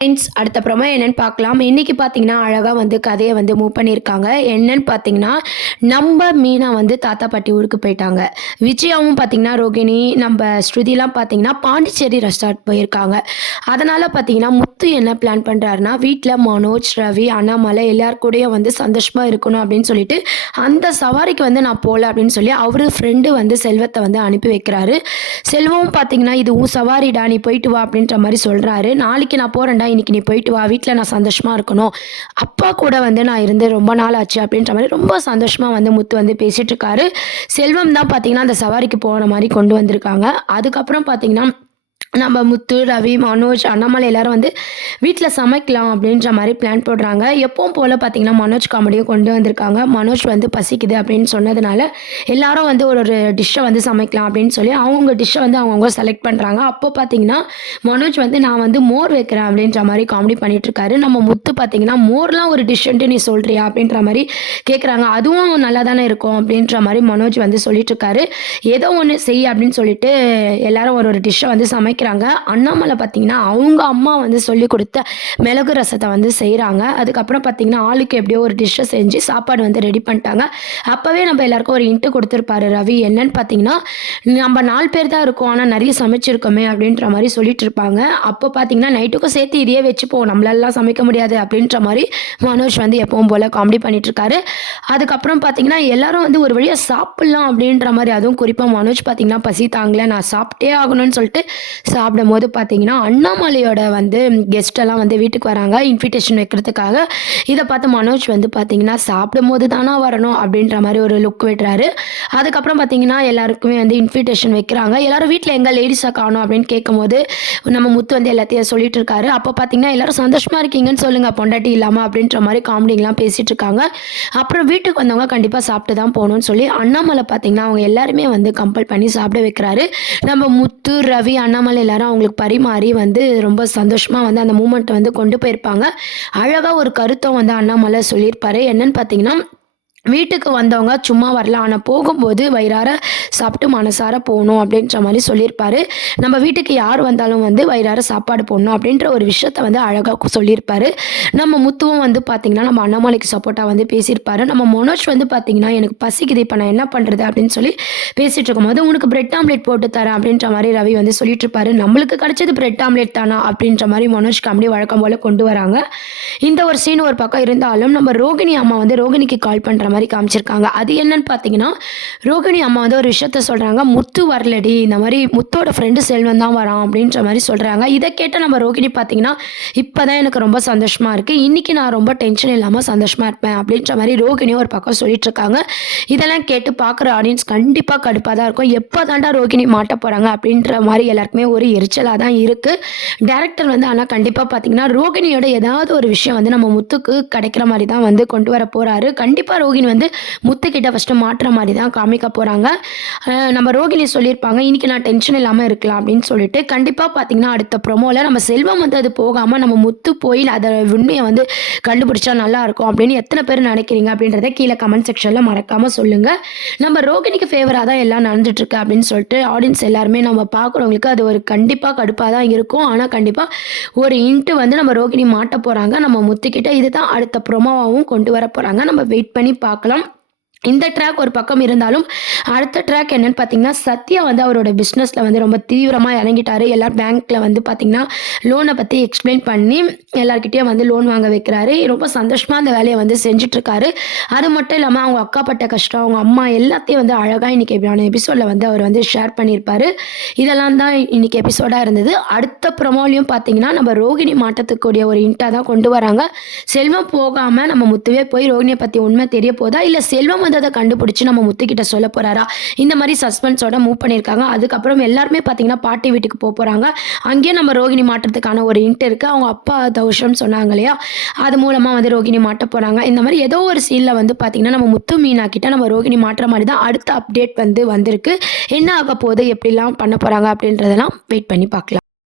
Friends அடுத்த promo என்னன்னு பார்க்கலாம். இன்னைக்கு பார்த்தீங்கன்னா, அழகா வந்து கதைய வந்து மூவ் பண்ணியிருக்காங்க. என்னன்னு பார்த்தீங்கன்னா, நம்ப மீனா வந்து தாத்தா, பாட்டி ஊருக்கு போயிட்டாங்க. விஜயாவும் பார்த்தீங்கன்னா, ரோகிணி, நம்ப ஸ்ருதிலாம் பார்த்தீங்கன்னா, பாண்டிச்சேரி ரெசார்ட் போயிருக்காங்க. அதனால பார்த்தீங்கன்னா, முத்து என்ன பிளான் பண்றாருன்னா, வீட்ல மனோஜ், ரவி, அண்ணாமலை எல்லார் கூடயும் வந்து சந்தோஷமா இருக்கணும் அப்படின்னு சொல்லிட்டு, அந்த சவாரிக்கு வந்து நான் போல அப்படின்னு சொல்லி அவரு ஃப்ரெண்டு வந்து செல்வத்த வந்து அனுப்பி வைக்கிறாரு. செல்வமும் பார்த்தீங்கன்னா, "இது உன் சவாரிடா, நீ போயிட்டு வா" அப்படின்ற மாரி சொல்றாரு. "நாளைக்கு நான் போறேன்டா, இன்னைக்கு நீ போயிட்டு வா. வீட்ல நான் சந்தோஷமா இருக்கணும். அப்பா கூட வந்து நான் இருந்து ரொம்ப நாள் ஆச்சு" அப்படின்ற மாரி ரொம்ப சந்தோஷமா வந்து முத்து வந்து பேசிட்டு இருக்காரு. செல்வம் தான் பார்த்தீங்கன்னா, அந்த சவாரிக்கு போன மாரி கொண்டு வந்திருக்காங்க. அதுக்கப்புறம் பார்த்தீங்கன்னா, நம்ம முத்து, ரவி, மனோஜ், அண்ணாமலை எல்லாரும் வந்து வீட்ல சமைக்கலாம் அப்படின்ற மாரி பிளான் போடுறாங்க. எப்பவும் போல பார்த்தீங்கன்னா, மனோஜ் காமெடியும் கொண்டு வந்திருக்காங்க. மனோஜ் வந்து பசிக்குது அப்படின்னு சொன்னதுனால, எல்லாரும் வந்து ஒரு ஒரு டிஷ்ஷ வந்து சமைக்கலாம் அப்படின்னு சொல்லி, அவங்க டிஷ்ஷ வந்து அவங்கவங்க செலக்ட் பண்றாங்க. அப்போ பார்த்தீங்கன்னா, மனோஜ் வந்து நான் வந்து மோர் வைக்கிறேன் அப்படின்ற மாரி காமெடி பண்ணிட்டுருக்காரு. நம்ம முத்து பார்த்தீங்கன்னா, மோர்லாம் ஒரு டிஷ்ஷுன்ட்டு நீ சொல்றியா? அப்படின்ற மாரி கேட்குறாங்க. அதுவும் நல்லா தானே இருக்கும் அப்படின்ற மாரி மனோஜ் வந்து சொல்லிட்டுருக்காரு. ஏதோ ஒண்ணு செய் அப்படின்னு சொல்லிட்டு எல்லாரும் ஒரு ஒரு டிஷ்ஷ வந்து சமைக்கிறாங்க. அண்ணாமலை பார்த்தீங்கன்னா, அவங்க அம்மா வந்து சொல்லிக் குடுத்த மிளகு ரசத்த வந்து செய்றாங்க. அதுக்கப்புறம் பார்த்தீங்கன்னா, ஆளுக்கு எப்படியோ ஒரு டிஷ்ஷ செஞ்சு சாப்பாடு வந்து ரெடி பண்ணிட்டாங்க. அப்பவே நம்ம எல்லாருக்கும் ஒரு ஹிண்ட் குடுத்துருப்பாரு ரவி. என்னன்னு பார்த்தீங்கன்னா, "நம்ப 4 பேர் தான் இருக்கோம். ஆனா நெறைய சமைச்சிருக்கோமே" அப்படின்ற மாரி சொல்லிட்டு இருப்பாங்க. அப்போ பார்த்தீங்கன்னா, "நைட்டுக்கும் சேர்த்து இதையே வச்சுப்போம். நம்மளாலலாம் சமைக்க முடியாது" அப்படின்ற மாரி மனோஜ் வந்து எப்பவும் போல காமெடி பண்ணிட்டு இருக்காரு. அதுக்கப்புறம் பார்த்தீங்கன்னா, எல்லாரும் வந்து ஒரு வழியா சாப்பிடலாம் அப்படின்ற மாரி அதுவும் குறிப்பா மனோஜ் பார்த்தீங்கன்னா, பசி தாங்கல நான் சாப்பிட்டே ஆகணும்னு சொல்லிட்டு சாப்பிடும்போது பார்த்தீங்கன்னா, அண்ணாமலையோட வந்து கெஸ்ட் எல்லாம் வந்து வீட்டுக்கு வராங்க. இன்விடேஷன் வைக்கிறதுக்காக. இத பார்த்து மனோஜ் வந்து பார்த்தீங்கன்னா, "சாப்பிடும்போது தானா வரணும்" அப்படின்ற மாரி ஒரு லுக் விடுறாரு. அதுக்கப்புறம் பார்த்தீங்கன்னா, எல்லாருக்குமே வந்து இன்விடேஷன் வைக்கிறாங்க. எல்லாரும் வீட்ல எங்க லேடீஸ காணோம் அப்படின்னு கேட்கும்போது, நம்ம முத்து வந்து எல்லாத்தையும் சொல்லிட்டு இருக்காரு. அப்ப பார்த்தீங்கன்னா, எல்லாரும் சந்தோஷமா இருக்கீங்கன்னு சொல்லுங்க பொண்டாட்டி இல்லாம அப்படின்ற மாரி காமெடிலாம் பேசிட்டு இருக்காங்க. அப்புறம் வீட்டுக்கு வந்தவங்க கண்டிப்பா சாப்பிட்டு தான் போணும்னு சொல்லி, அண்ணாமலை பார்த்தீங்கன்னா, அவங்க எல்லாருமே வந்து கம்பல் பண்ணி சாப்பிட வைக்கிறாரு. நம்ம முத்து, ரவி, அண்ணாமலை எல்லாரும் அவங்களுக்கு பரிமாறி வந்து ரொம்ப சந்தோஷமா வந்து அந்த மூமெண்ட்ட வந்து கொண்டு போயிருப்பாங்க. அழகா ஒரு கருத்தும் வந்து அண்ணாமலை சொல்லியிருப்பாரு. என்னன்னு பார்த்தீங்கன்னா, வீட்டுக்கு வந்தவங்க சும்மா வரல. ஆனா போகும்போது வயிறார சாப்பிட்டு மனசார போணும் அப்படின்ற மாரி சொல்லியிருப்பாரு. நம்ம வீட்டுக்கு யார் வந்தாலும் வந்து வயிறார சாப்பாடு போடணும் அப்படின்ற ஒரு விஷயத்த வந்து அழகா சொல்லியிருப்பாரு. நம்ம முத்துவும் வந்து பார்த்தீங்கன்னா, நம்ம அண்ணாமலைக்கு சப்போர்ட்டா வந்து பேசியிருப்பாரு. நம்ம மனோஜ் வந்து பார்த்தீங்கன்னா, "எனக்கு பசிக்குது. இப்ப நான் என்ன பண்றது?" அப்படின்னு சொல்லி பேசிட்டு இருக்கும்போது, "உனக்கு பிரெட் ஆம்லெட் போட்டு தரேன்" அப்படின்ற மாரி ரவி வந்து சொல்லிட்டு இருப்பாரு. "நம்மளுக்கு கிடைச்சது பிரெட் ஆம்லெட் தானா?" அப்படின்ற மாரி மனோஜ் காமெடி வழக்கம் போல கொண்டு வராங்க. இந்த ஒரு சீன் ஒரு பக்கம் இருந்தாலும், நம்ம ரோகிணி அம்மா வந்து ரோகிணிக்கு கால் பண்ற மாரி காமிச்சிருக்காங்க. அது என்னன்னு பார்த்தீங்கன்னா, ரோகிணி அம்மா வந்து ஒரு விஷயத்த சொல்றாங்க. "முத்து வரலடி. இந்த மாரி முத்தோட ஃப்ரெண்டு செல்வன் தான் வரான்" அப்படின்ற மாரி சொல்றாங்க. இத கேட்ட நம்ம ரோகிணி பார்த்தீங்கன்னா, "இப்பதான் எனக்கு ரொம்ப சந்தோஷமா இருக்கு. இன்னைக்கு நான் ரொம்ப டென்ஷன் இல்லாம சந்தோஷமா இருப்பேன்" அப்படின்ற மாரி ரோகிணியும் ஒரு பக்கம் சொல்லிட்டு இருக்காங்க. இதெல்லாம் கேட்டு பார்க்குற ஆடியன்ஸ் கண்டிப்பா கடுப்பா தான் இருக்கும். எப்ப தான்டா ரோகிணி மாட்ட போறாங்க அப்படின்ற மாரி எல்லாருக்குமே ஒரு எரிச்சலா தான் இருக்கு. டைரக்டர் வந்து ஆனா கண்டிப்பா பார்த்தீங்கன்னா, ரோகிணியோட ஏதாவது ஒரு விஷயம் வந்து நம்ம முத்துக்கு கிடைக்கிற மாரி தான் வந்து கொண்டு வர போறாரு. கண்டிப்பா ரோகிணி வந்து முத்துக்கிட்ட ஃபர்ஸ்ட்டு மாட்ற மாரி தான் காமிக்க போறாங்க. நம்ம ரோகிணி சொல்லியிருப்பாங்க, "இன்னைக்கு நான் டென்ஷன் இல்லாம இருக்கலாம்" அப்படின்னு சொல்லிட்டு. கண்டிப்பா பார்த்தீங்கன்னா, அடுத்த ப்ரோமோல நம்ம செல்வம் வந்து அது போகாம நம்ம முத்து போய் அத உண்மைய வந்து கண்டுபிடிச்சா நல்லாருக்கும் அப்படின்னு எத்தன பேர் நினைக்கிறீங்க அப்படின்றத கீழ கமெண்ட் செக்ஷன்ல மறக்காம சொல்லுங்க. நம்ம ரோகிணிக்கு ஃபேவரா தான் எல்லாம் நடந்துட்டு இருக்கு அப்படின்னு சொல்லிட்டு ஆடியன்ஸ் எல்லாருமே நம்ம பார்க்குறவங்களுக்கு அது ஒரு கண்டிப்பா கடுப்பா தான் இருக்கும். ஆனா கண்டிப்பா ஒரு ஹிண்ட் வந்து நம்ம ரோகிணி மாட்ட போறாங்க. நம்ம முத்துக்கிட்ட இதுதான் அடுத்த ப்ரோமோவாவும் கொண்டு வர போறாங்க. நம்ம வெயிட் பண்ணி பார்க்கலாம். இந்த ட்ராக் ஒரு பக்கம் இருந்தாலும், அடுத்த ட்ராக் என்னன்னு பார்த்தீங்கன்னா, சத்யா வந்து அவரோட பிசினஸ்ல வந்து ரொம்ப தீவிரமா இறங்கிட்டாரு. எல்லாரும் பேங்க்ல வந்து பார்த்தீங்கன்னா, லோன பத்தி எக்ஸ்ப்ளைன் பண்ணி எல்லார்கிட்டயும் வந்து லோன் வாங்க வைக்கிறாரு. ரொம்ப சந்தோஷமா அந்த வேலைய வந்து செஞ்சுட்டுருக்காரு. அது மட்டும் இல்லாம அவங்க அக்கா பட்ட கஷ்டம், அவங்க அம்மா எல்லாத்தையும் வந்து அழகா இன்னைக்கான எபிசோட்ல வந்து அவர் வந்து ஷேர் பண்ணியிருப்பாரு. இதெல்லாம் தான் இன்னைக்கு எபிசோடா இருந்தது. அடுத்த ப்ரோமோலயும் பார்த்தீங்கன்னா, நம்ம ரோகிணி மாட்டத்துக்கூடிய ஒரு ஹிண்ட்டா தான் கொண்டு வராங்க. செல்வம் போகாம நம்ம முத்துவே போய் ரோகிணிய பத்தி உண்மை தெரிய போதா? இல்ல செல்வம் வந்து அத கண்டுபிடிச்சு நம்ம முத்துக்கிட்ட சொல்ல போறாரா? இந்த மாரி சஸ்பென்ஸோட மூவ் பண்ணியிருக்காங்க. அதுக்கப்புறம் எல்லாருமே பார்த்தீங்கன்னா, பாட்டி வீட்டுக்கு போறாங்க. அங்கேயும் நம்ம ரோகிணி மாட்றதுக்கான ஒரு ஹிண்ட் இருக்கு. அவங்க அப்பா தௌஷம் சொன்னாங்க இல்லையா? அது மூலமா வந்து ரோகிணி மாட்ட போறாங்க. இந்த மாரி ஏதோ ஒரு சீன்ல வந்து பார்த்தீங்கன்னா, நம்ம முத்து, மீனா கிட்ட நம்ம ரோகிணி மாட்ற மாரி தான் அடுத்த அப்டேட் வந்து வந்திருக்கு. என்ன ஆக போகுது? எப்படிலாம் பண்ண போறாங்க? அப்படின்றதெல்லாம் வெயிட் பண்ணி பார்க்கலாம்.